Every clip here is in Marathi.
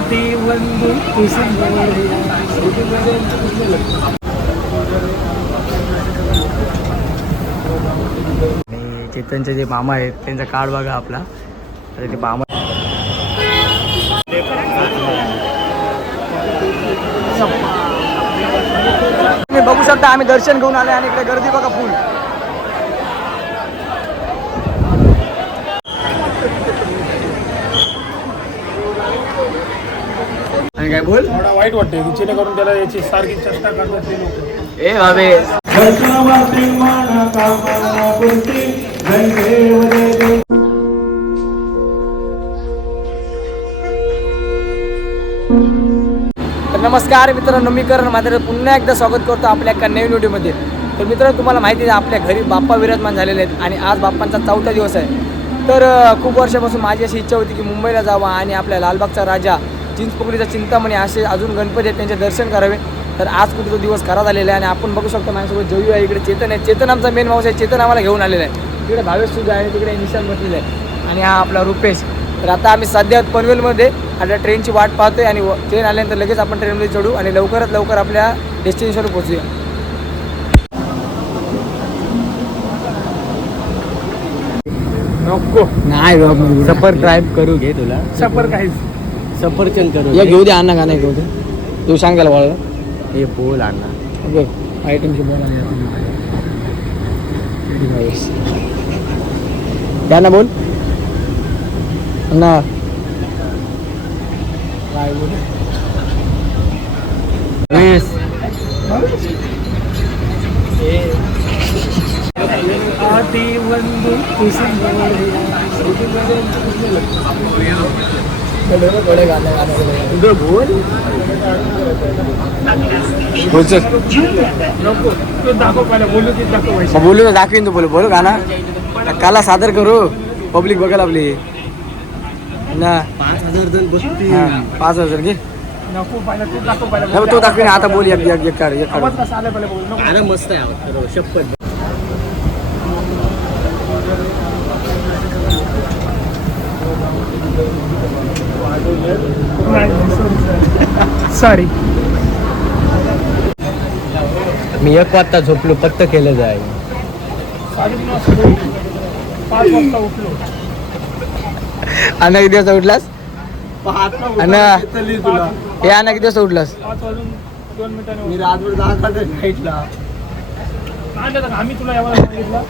आती वंदू आणि चेतनचे जे मामा आहेत त्यांचा कार्ड बघा आपला. तर ते मामा तुम्ही बघू शकता आम्ही दर्शन घेऊन आले आणि इकडे गर्दी बघा फुल आणि काय बोल? थोडा वाईट वाटते की जेणेकरून त्याला याची सारखी चेष्टा करतात ते लोक. ए भावे तर नमस्कार मित्रांनो मी करण मात्र पुन्हा एकदा स्वागत करतो आपल्या एका नवीन व्हिडिओमध्ये. तर मित्रांनो तुम्हाला माहिती आहे आपल्या घरी बाप्पा विराजमान झालेले आहेत आणि आज बाप्पांचा चौथा दिवस आहे. तर खूप वर्षापासून माझी अशी इच्छा होती की मुंबईला जावा आणि आपल्या लालबागचा राजा चिंचपोकळीचा चिंतामणी असे अजून गणपती आहेत त्यांचे दर्शन करावे. तर आज कुठे तो दिवस खरा झालेला आहे आणि आपण बघू शकतो माझ्यासोबत जयू आहे इकडे चेतन आहे. चेतन आमचा मेन माऊस आहे चेतन आम्हाला घेऊन आलेला आहे. तिकडे भावेश सुद्धा आहे तिकडे निशान बसलेला आहे. आणि हा आपला रुपेश. तर आता आम्ही सध्या पनवेलमध्ये आता ट्रेनची वाट पाहतोय आणि ट्रेन आल्यानंतर लगेच आपण ट्रेनमध्ये चढू आणि लवकरात लवकर आपल्या डेस्टिनेशनवर पोहोचूया. नको. नाही सफर ड्राईव्ह करू घे तुला. सफर काहीच सफरचंद करू या घेऊ दे अण्णा का नाही घेऊ दे. तू सांग त्याला वळ हे बोल अण्णा बघ आयटमची बोला द्या ना बोल. अण्णा काय बोल? वीस आती बोल ना दाखवीन तू बोल. बोलू गाणं. काला सादर करू. पब्लिक बघायला आपली. ना. पाच हजार घे. नको पहिला तू दाखवीन आता बोल एक एक एक कर एक मस्त आहे सॉरी. मी एक वाजता झोपलो पत्त केलं जाय अण्णा किती वाजता उठलास? तुला हे अण्णा किती वाजता उठलास? पाच वाजून दोन मिनिटांनी मी रातभर दहा खाते नाईटला काय झालं? आम्ही तुला यावर सांगितलं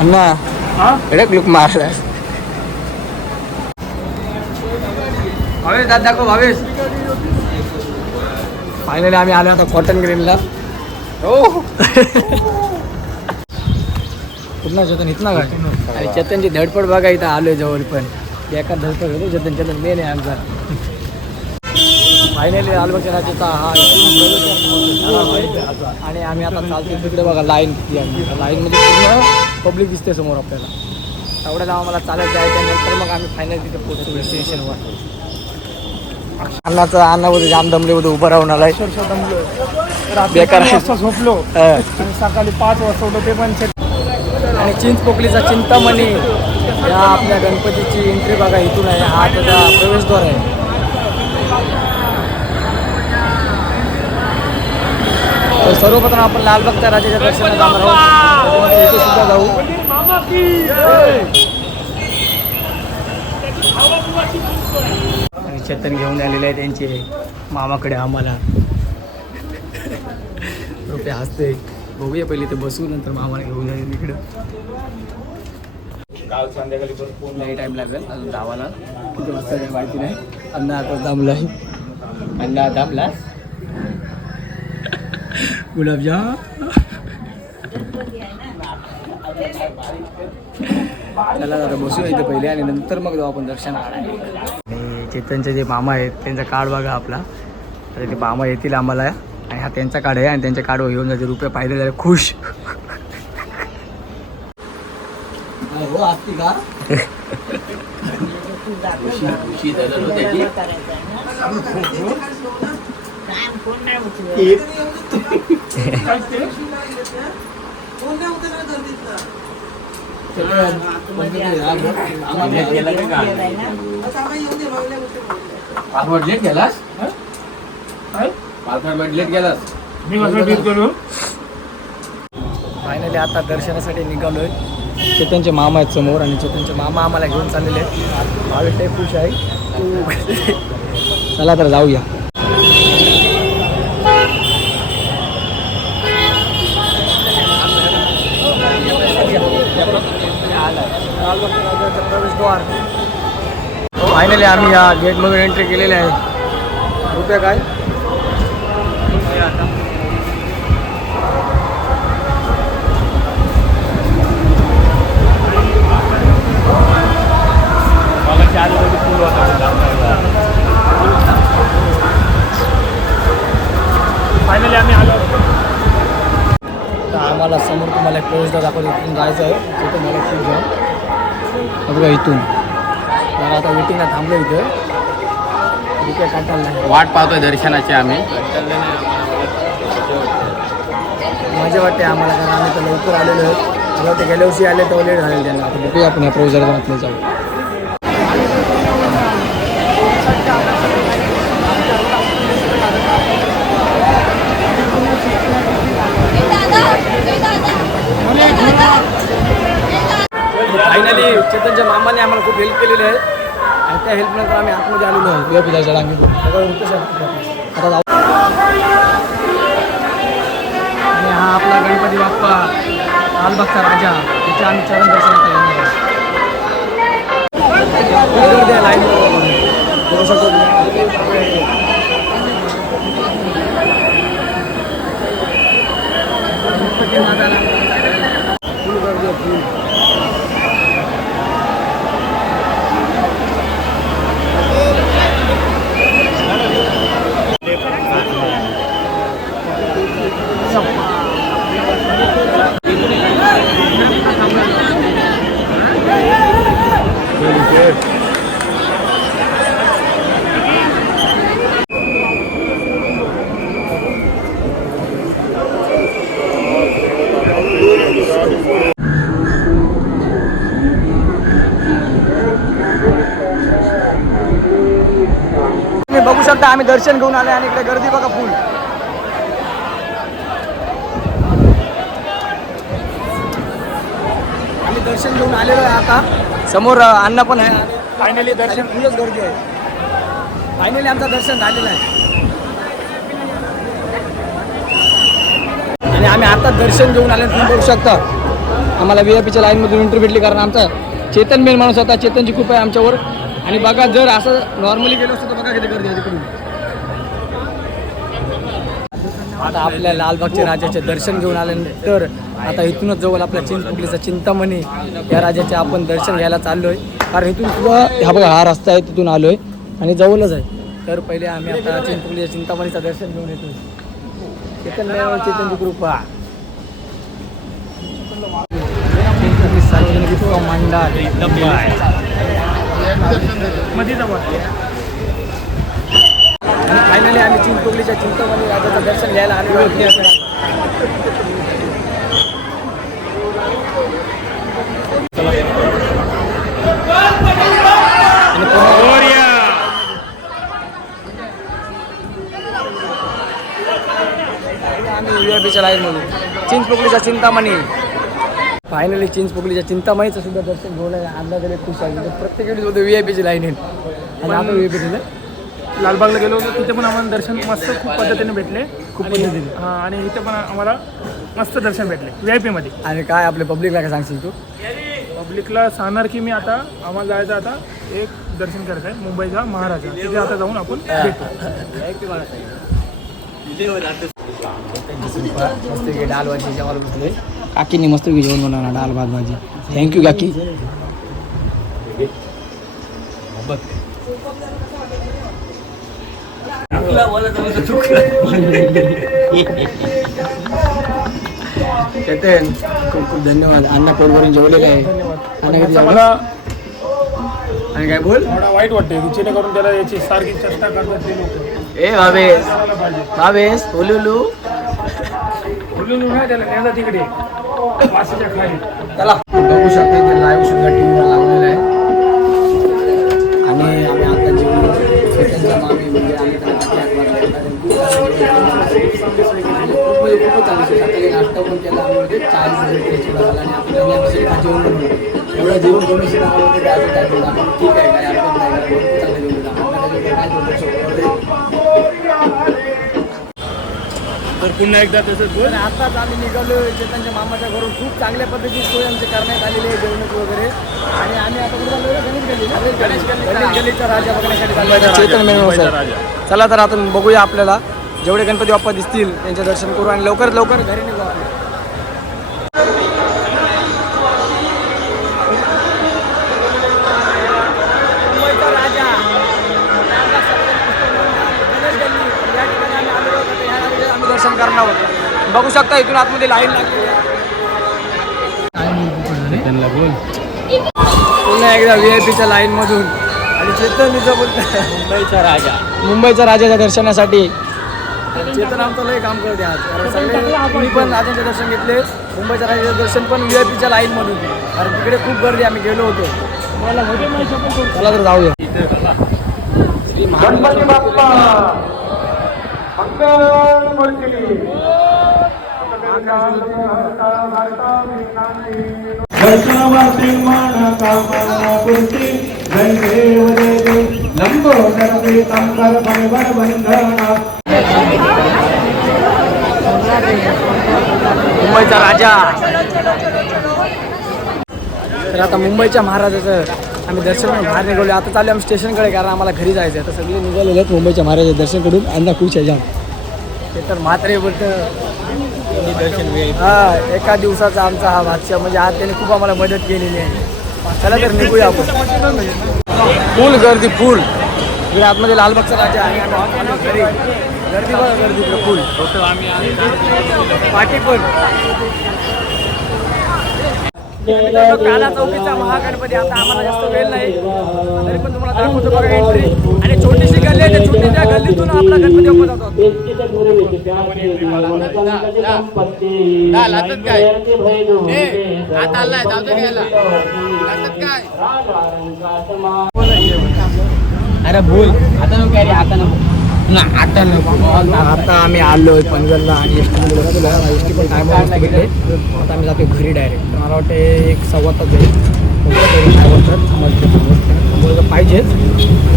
अण्णा एवढे क्लुक मारलास. भावेश दाद दाखव भावेश. फायनली आम्ही आलो आता कॉटन ग्रीनला हो पूर्ण चेतन इथं काय? आणि चेतनची धडपड बघा इथं आलोय जवळ पण. एका धडपड होतो चेतन चेतन मेन आहे आमचा. फायनली लालबागच्या हा आणि आम्ही आता चालतो तिकडे बघा लाईन किती आहे. लाईन म्हणजे पूर्ण पब्लिक दिसते समोर आपल्याला. एवढ्याला आम्हाला चालत जायचं नंतर मग आम्ही फायनल तिथे पोहोचतो स्टेशनवर अन्नाचं अन्नामध्ये जाम दमले होते उभं राहून आलाय अक्षरशः दमलो. रात्री बेकार तीन आहे. वाजता झोपलो. आणि सकाळी पाच वाजता उठलो ते पण check. आणि चिंचपोकलीचा चिंतामणी या आपल्या गणपतीची एंट्री बघा इथून आहे. हा त्याचा प्रवेशद्वार आहे. तर सर्वप्रथम आपण लालबागच्या राजाच्या दर्शनाला जाणार आहोत. इथे सुद्धा जाऊ. आणि चेतन घेऊन आलेले आहे त्यांचे. मामाकडे आम्हाला. रुपये हसते. बघूया पहिले ते बसू नंतर मामाला घेऊन जाईल इकडं. काल संध्याकाळी पण नाही टाईम लागेल अजून गावाला किती वाजता काही माहिती नाही. अण्णा आता दामलाय अण्णा दामला गुलाबजाम. चला दादा बसूया इथे पहिले आणि नंतर मग जाऊ आपण दर्शन चेतनचे जे मामा आहेत त्यांचा कार्ड बघा आपला. तर ते मामा येतील आम्हाला. आणि हा त्यांचा कार्ड आहे आणि त्यांच्या कार्डवर घेऊन जायचे रुपये पाहिले झाले खुश. हो पासवर्ड लेट गेलास पासवर्ड लेट गेलास मी कसं डील करू फायनली आता दर्शनासाठी निघालोय. चेतनचे मामा आहेत समोर आणि चेतनचे मामा आम्हाला घेऊन चाललेले आहेत. भाविक टाईप खुश आहे. चला तर जाऊया. प्रवेशद्वार फायनली आम्ही या गेटमधून एंट्री केलेली आहे. रुपया काय? फायनली आम्ही आलो. तर आम्हाला समोर तुम्हाला एक प्रवेशद्वार दाखवतो. जायचं आहे. तिथं मला खूप जाऊन हे बघा इथून. तर आता वेटिंगला थांबलो इथं. वाट पाहतोय दर्शनाची आम्ही. मजा वाटते आम्हाला कारण आम्ही तर लवकर आलेलो आहे मला ते गेल्या वर्षी आले तेव्हा लेट झालेलं त्यांना. आता बघूया आपण या प्रवेशद्वारातले जाऊ फायनली चेतनच्या मामाने आम्हाला खूप हेल्प केलेली आहे आणि त्या हेल्पनंतर आम्ही आतमध्ये आलेलो आहे सर. आता जाऊ. आणि हा आपला गणपती बाप्पा लालबागचा राजा त्याचे आम्ही चरण दर्शन केलं लाईन करू शकतो तुम्ही. गणपती माताला फुल गर्दी आहे, फुल तुम्ही बघू शकता आम्ही दर्शन घेऊन आले आणि इकडे गर्दी बघा फुल दर्शन घेऊन आलेलो आहे आता. समोर अन्न पण आहे. फायनली दर्शन. फुलच गर्दी आहे. फायनली आमचं दर्शन झालेलं आहे. आणि आम्ही आता दर्शन घेऊन आले तुम्ही बघू शकता. आम्हाला व्ही आय पीच्या लाईनमधून एंट्री भेटली कारण आमचा चेतन मेन माणूस होता. चेतनची खूप आहे आमच्यावर. आणि बघा जर असं नॉर्मली गेलो असतो तर बघा किती गर्दी आहे तिकडून. आता आपल्या लालबागच्या राजाचे दर्शन घेऊन आल्यानंतर आता इथूनच जवळ आपल्या चिंचपोकलीचा चिंतामणी या राजाचे आपण दर्शन घ्यायला चाललोय. कारण इथून सुद्धा हा बघा हा रस्ता आहे तिथून आलोय आणि जवळच आहे. तर पहिले आम्ही आता चिंचपोकलीच्या चिंतामणीचं दर्शन घेऊन येतो चेतन चेतनची कृपा. चिंचपोकली सार्वजनिक मंडळ मुंबई. मध्ये जाऊ आणि फायनली आम्ही चिंचपोकलीच्या चिंतामणी राजाचं दर्शन घ्यायला आलेलो आहोत. आम्ही व्ही आय पीच्या चिंचपोकलीचा चिंतामणी. फायनली चिंचपोकलीच्या चिंतामणीचं सुद्धा दर्शन घेऊन आणला गेले खुश आहे. प्रत्येक वेळी होते व्ही आय पीची लाईन आहे. आणि आता व्ही आय पी लालबागला गेलो होतो तिथे पण आम्हाला दर्शन मस्त खूप पद्धतीने भेटले. खूप आणि- पद्धतीने. हा, आणि इथे पण आम्हाला मस्त दर्शन भेटले व्ही आय पीमध्ये आणि काय आपल्या पब्लिकला काय सांगशील तू? पब्लिकला सांगणार की मी आता आम्हाला जायचं आता एक दर्शन करत आहे मुंबईचा महाराजा. तिथे आता जाऊन आपण मस्त डाल भाजी जेवायला बसले काकीने मस्त जेवण बनवणार डाल भात भाजी. थँक्यू काकी. चेतन खूप खूप धन्यवाद. अण्णा पोटभरून जेवलेलं आहे अण्णा कधी आता जेवला? मला आणि काय बोल? थोडा वाईट वाटते. जेणेकरून त्याला याची सारखी चेष्टा करतात ते लोक. ए भावेश करायला पाहिजे. भावेश बोलून नाही त्याला नेजा तिकडे. वाशीच्या खाली. चला बघू शकता सकाळी नाश्ता पण केला आणि आपल्याला एवढं जेवण करून काय ठीक आहे काय आपण तर पुन्हा एकदा तसंच बोल. आत्ताच आम्ही निघालो चेतनच्या मामाच्या घरून. खूप चांगल्या पद्धतीची सोय आमची करण्यात आलेली आहे जेवणाची वगैरे. आणि आम्ही आता कुठे चाललो गणेश गल्ली गणेश गल्ली गणेश गल्लीचा राजा बघण्यासाठी चेतन राजा. चला तर आता बघूया आपल्याला. जेवढे गणपती बाप्पा दिसतील त्यांचे दर्शन करू आणि लवकरात लवकर घरी निघू आपण. दर्शन करणार आहोत बघू शकता इथून आतमध्ये लाईन लागली पुन्हा एकदा व्ही आय पीच्या लाईनमधून. आणि चेतन बोलतो मुंबईचा राजा. मुंबईच्या राजाच्या दर्शनासाठी चेतन आमचं लय काम करते आज कारण सगळे तुम्ही पण राजांचे दर्शन घेतले मुंबईच्या राजाचं दर्शन पण व्ही आय पीच्या लाईनमधून कारण तिकडे खूप गर्दी आम्ही गेलो होतो चला तर जाऊया श्री गणपती बाप्पा शंकर परिवार बंधना मुंबईचा राजा. तर आता मुंबईच्या महाराजाचं आम्ही दर्शन करून बाहेर निघालो आता चालू आम्ही स्टेशनकडे कारण आम्हाला घरी जायचं आहे तर सगळे निघालेले आहेत मुंबईच्या महाराजाचं दर्शन करून अंदा खुश आहे जाम ते तर म्हात्रे बोलतं हा एका दिवसाचा आमचा हा बादशाह म्हणजे आज त्याने खूप आम्हाला मदत केलेली आहे. चला तर निघूया आपण. फुल गर्दी फुल. इकडे आतमध्ये लालबागचा राजा आहे. घरी. गर्दी बघा गर्दी फुल. पाठी पण. काला चौकीचा महागणपती आता आम्हाला जास्त वेळ नाही. तरी पण तुम्हाला दाखवतो बघा एंट्री आणि छोटीशी गल्ली आहे त्या छोटीच्या गल्लीतून आपला गणपती बाप्पा काय अरे बोल आता नको काय आता नको. ना आता नको आता आम्ही आलोय पनवेलला आणि एस टीमध्ये बघा तुला एस टी पण टायम आता आम्ही जातो घरी डायरेक्ट मला वाटतं एक सव्वा तास जाईल. पाहिजेच.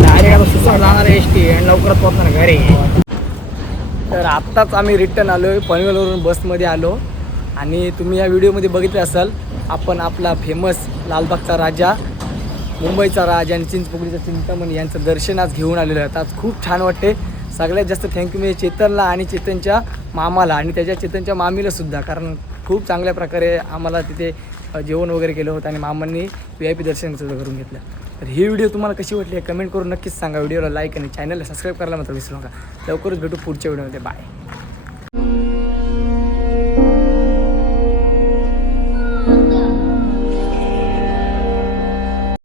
डायरेक्ट आता सुसाट जाणार आहे एस टी आणि लवकरच पोहोचणार घरी. तर आत्ताच आम्ही रिटर्न आलो आहे पनवेलवरून बसमध्ये आलो. आणि तुम्ही या व्हिडिओमध्ये बघितले असाल आपण आपला फेमस लालबागचा राजा मुंबईचा राजा आणि चिंचपोकळीचा चिंतामणी यांचं दर्शन आज घेऊन आलेलं आहे. आज खूप छान वाटते सगळ्यात जास्त थँक्यू मी म्हणजे चेतनला आणि चेतनच्या मामाला आणि त्याच्या चेतनच्या मामीला सुद्धा. कारण खूप चांगल्या प्रकारे आम्हाला तिथे जेवण वगैरे केलं होतं आणि मामांनी व्ही आय पी दर्शन सुद्धा करून घेतलं. तर ही व्हिडिओ तुम्हाला कशी वाटली कमेंट करून नक्कीच सांगा. व्हिडिओला लाईक आणि चॅनलला सबस्क्राईब करायला मात्र विसरू नका. लवकरच भेटू पुढच्या व्हिडिओमध्ये. बाय